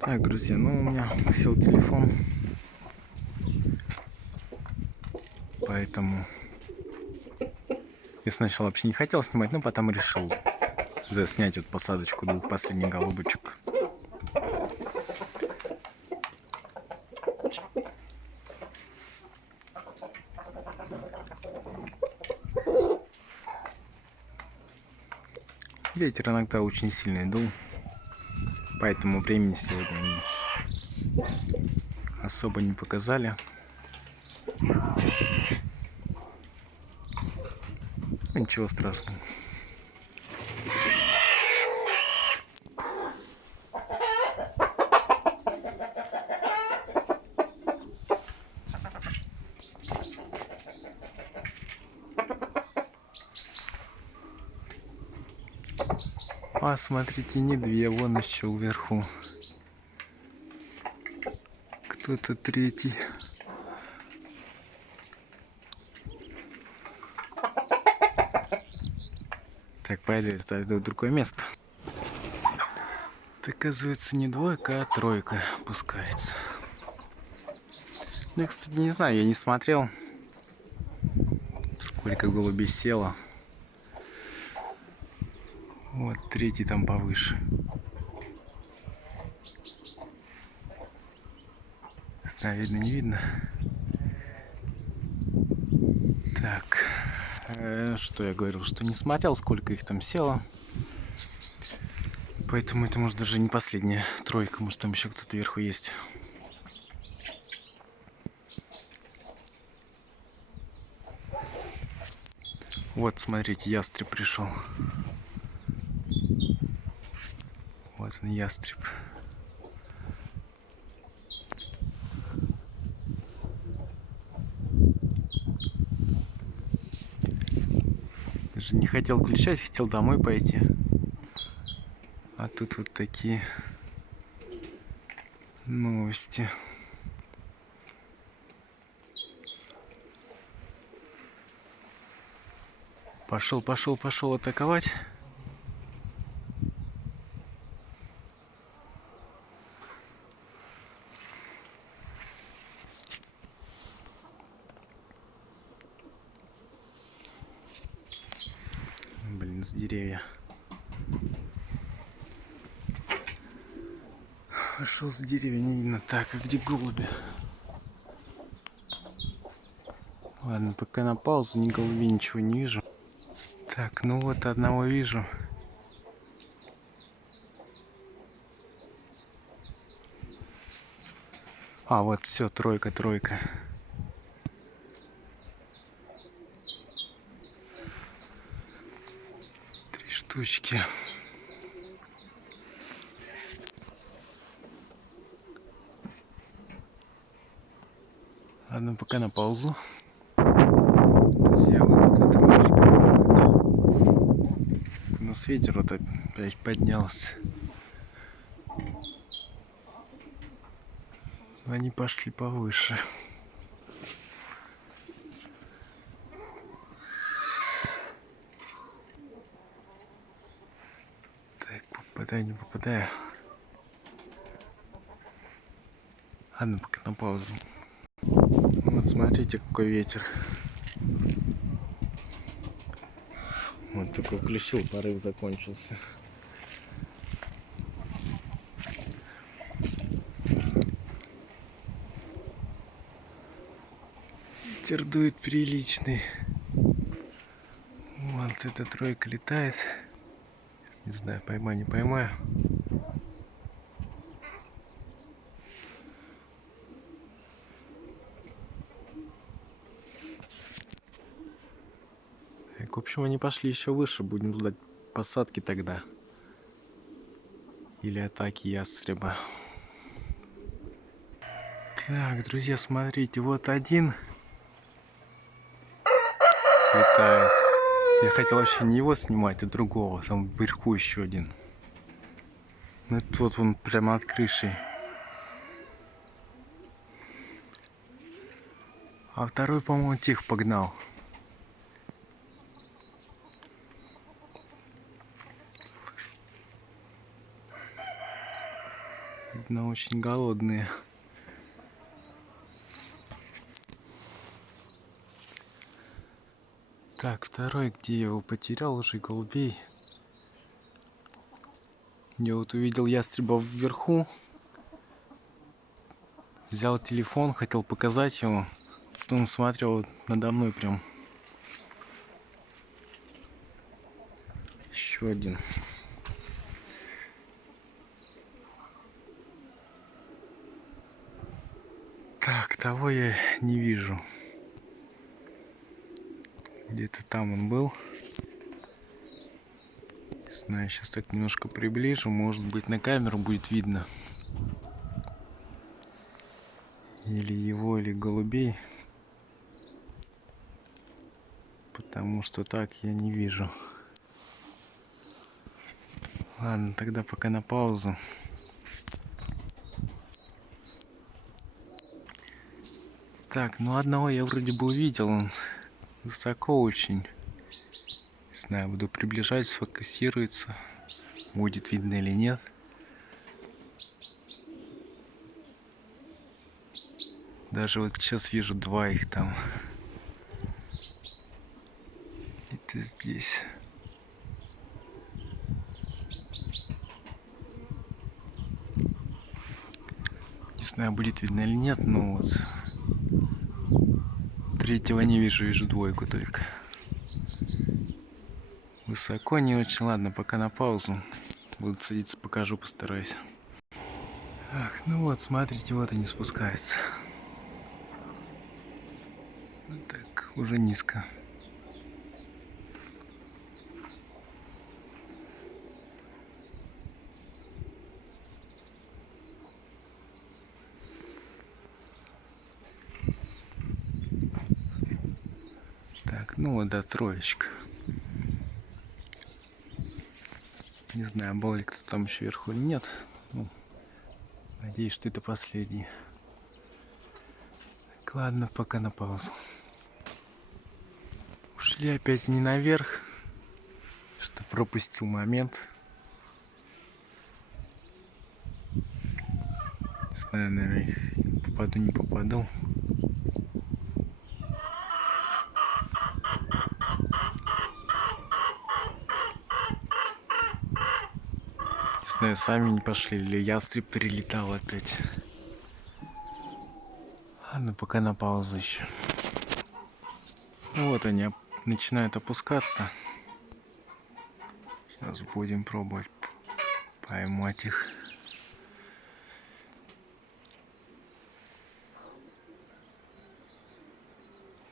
Так, друзья, ну у меня сел телефон, поэтому я сначала вообще не хотел снимать, но потом решил заснять эту посадочку двух последних голубочек. Ветер иногда очень сильный дул, поэтому времени сегодня они особо не показали. Ничего страшного. А, смотрите, не две, вон еще вверху. Кто-то третий. Так, пойду в другое место. Это, оказывается, не двойка, а тройка опускается. Ну, я, кстати, не знаю, я не смотрел, сколько голубей село. Вот, третий там повыше. Да, видно, не видно. Так, что я говорил, что не смотрел, сколько их там село. Поэтому это, может, даже не последняя тройка, может, там еще кто-то вверху есть. Вот, смотрите, ястреб пришел. Вот он, ястреб. Даже не хотел включать, хотел домой пойти. А тут вот такие новости. Пошел атаковать. Блин, с деревья. Пошел с деревья, не видно. Так, а где голуби? Ладно, пока на паузу, ни голубей, ничего не вижу. Так, ну вот одного вижу. А, вот все, тройка. 3 штучки. Ладно, пока на паузу. Друзья, вот эта троечка. У нас ветер вот опять поднялся. Они пошли повыше. Так, попадаю, не попадаю. Ладно, пока на паузу. Вот смотрите, какой ветер. Вот только включил, порыв закончился. Ветер дует приличный. Вот эта тройка летает. Не знаю, поймаю, не поймаю. Так, в общем, они пошли еще выше. Будем ждать посадки тогда. Или атаки ястреба. Так, друзья, смотрите, вот один летает. Я хотел вообще не его снимать, а другого. Там вверху еще один. Ну, это вот он прямо над крышей. А второй, по-моему, тихо погнал. Видно, очень голодные. Так, второй, где я его потерял уже, голубей. Я вот увидел ястреба вверху. Взял телефон, хотел показать его. Потом смотрел надо мной прям. Еще один. Так, того я не вижу. Где-то там он был. Не знаю, сейчас так немножко приближу. Может быть, на камеру будет видно. Или его, или голубей. Потому что так я не вижу. Ладно, тогда пока на паузу. Так, ну одного я вроде бы увидел. Он высоко очень. Не знаю, буду приближать, сфокусируется. Будет видно или нет. Даже вот сейчас вижу два их там. Это здесь. Не знаю, будет видно или нет, но вот третьего не вижу, вижу двойку только. Высоко не очень. Ладно, пока на паузу. Буду садиться, покажу, постараюсь. Ах, ну вот, смотрите, вот они спускаются. Вот так, уже низко. Так, ну вот, да, троечка. Не знаю, был ли кто там еще вверху или нет. Ну, надеюсь, что это последний. Так, ладно, пока на паузу. Ушли опять не наверх, что пропустил момент. Не знаю, наверное, попаду, не попаду. Не знаю, сами не пошли, или ястреб перелетал опять. Ладно, пока на паузу еще. Ну вот они начинают опускаться. Сейчас будем пробовать поймать их.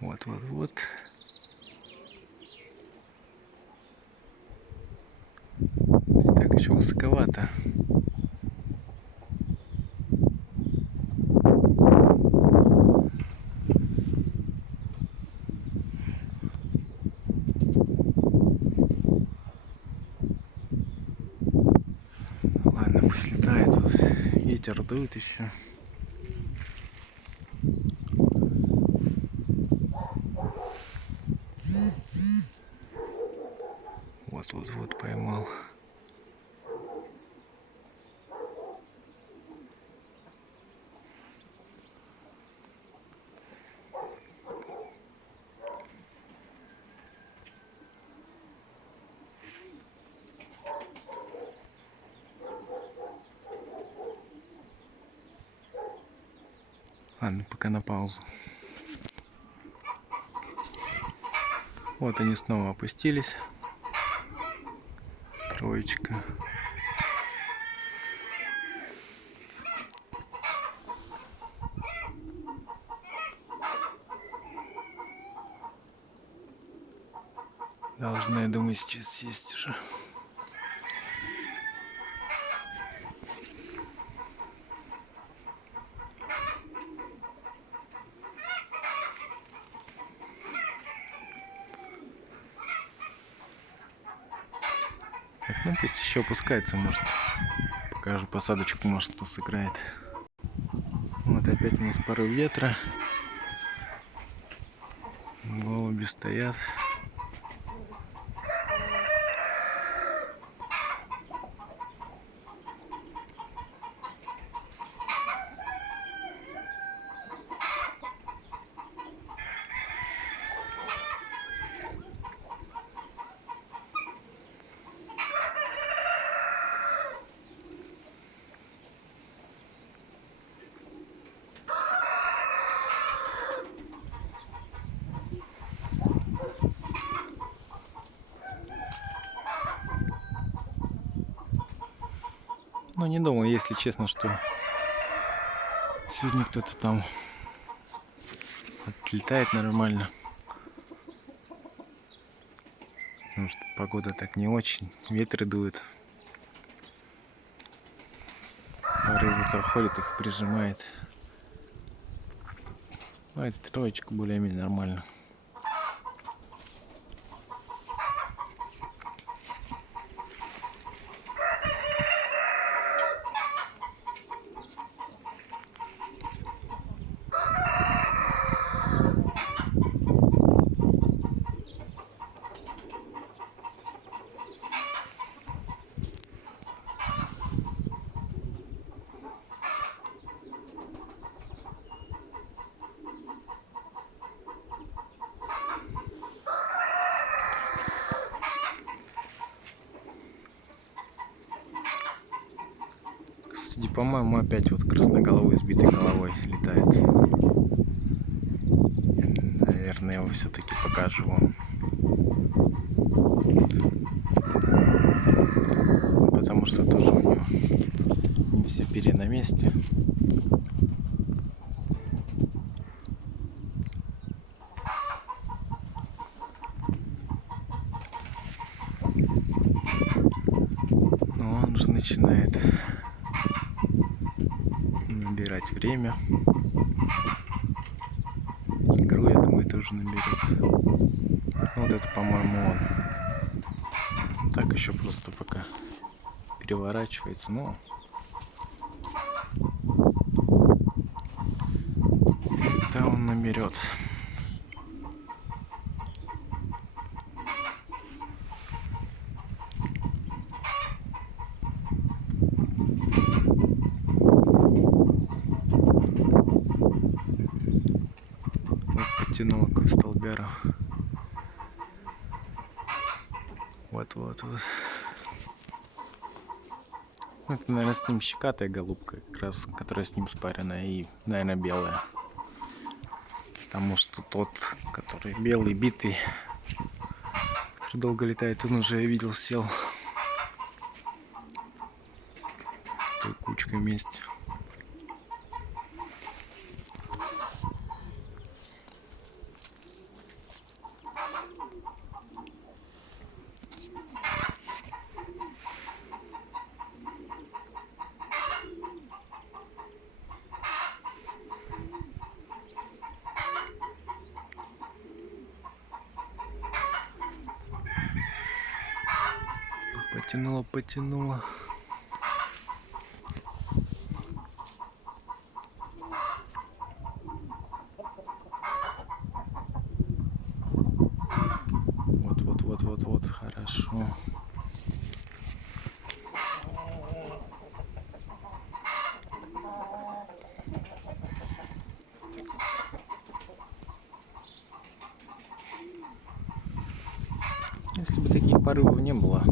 Вот. И так еще высоковато. Ладно, пусть летает. Тут ветер дует еще. Вот поймал. Ладно, пока на паузу. Вот они снова опустились. Троечка. Должна, я думаю, сейчас сесть уже. Так, ну пусть еще опускается, может. Покажу посадочку, может, кто сыграет. Вот опять у нас порыв ветра. Голуби стоят. Ну, не думал, если честно, что сегодня кто-то там отлетает нормально. Потому что погода так не очень, ветры дуют. Порывы заходят, их прижимает. Ну, это троечка более-менее нормально. Кстати, по-моему, опять вот красноголовый сбитой головой летает. Я, наверное, его все-таки покажу вам. Потому что тоже у него не все перья на месте. Но он же начинает набирать время. Игру, я думаю, тоже наберет. Ну, вот это, по-моему, он. Так еще просто пока переворачивается. Но да, он наберет. Вот подтянула к столбяру. Вот. Это, наверное, с ним щекатая голубка, как раз, которая с ним спаренная, и, наверное, белая. Потому что тот, который белый, битый, который долго летает, он уже, я видел, сел с той кучкой вместе. Потянула. Вот, хорошо. Если бы таких порывов не было,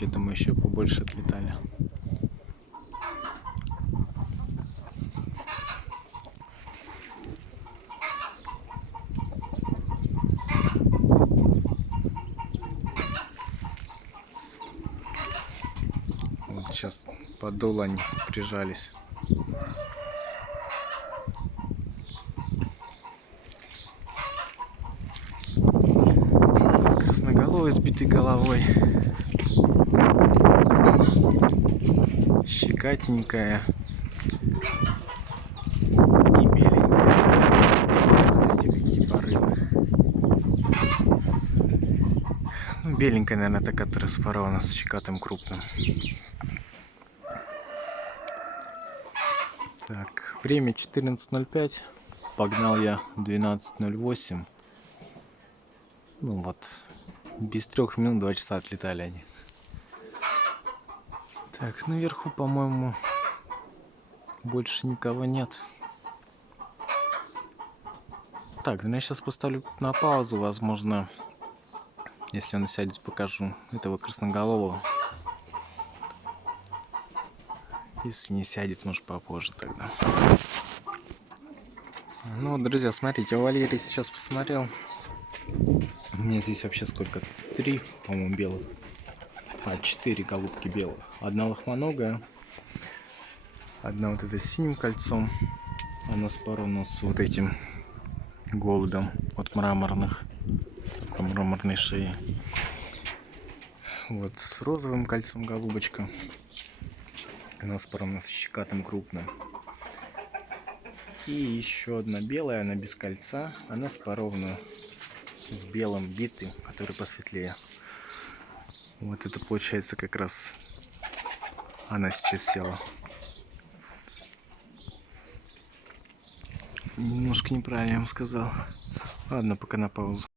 я думаю, еще побольше отлетали. Вот сейчас под дуло они прижались. Красноголовый сбитой головой. Щекатенькая и беленькая. Смотрите, какие порывы. Ну, беленькая, наверное, та, которая спарована с щекатым крупным. Так, время 14:05. Погнал я 12:08. Ну вот, без 3 минут 2 часа отлетали они. Так, наверху, по-моему, больше никого нет. Так, ну я сейчас поставлю на паузу, возможно, если он сядет, покажу этого красноголового. Если не сядет, может попозже тогда. Ну вот, друзья, смотрите, Валерий сейчас посмотрел. У меня здесь вообще сколько? 3, по-моему, белых. 4 голубки белых. Одна лохмоногая, одна вот эта с синим кольцом, она спарена с вот этим голубем от мраморных, с мраморной шеи. Вот с розовым кольцом голубочка, она спарена с щекатым крупным. И еще одна белая, она без кольца, она спарована с белым битым, который посветлее. Вот это получается как раз она сейчас села. Немножко неправильно я вам сказал. Ладно, пока на паузу.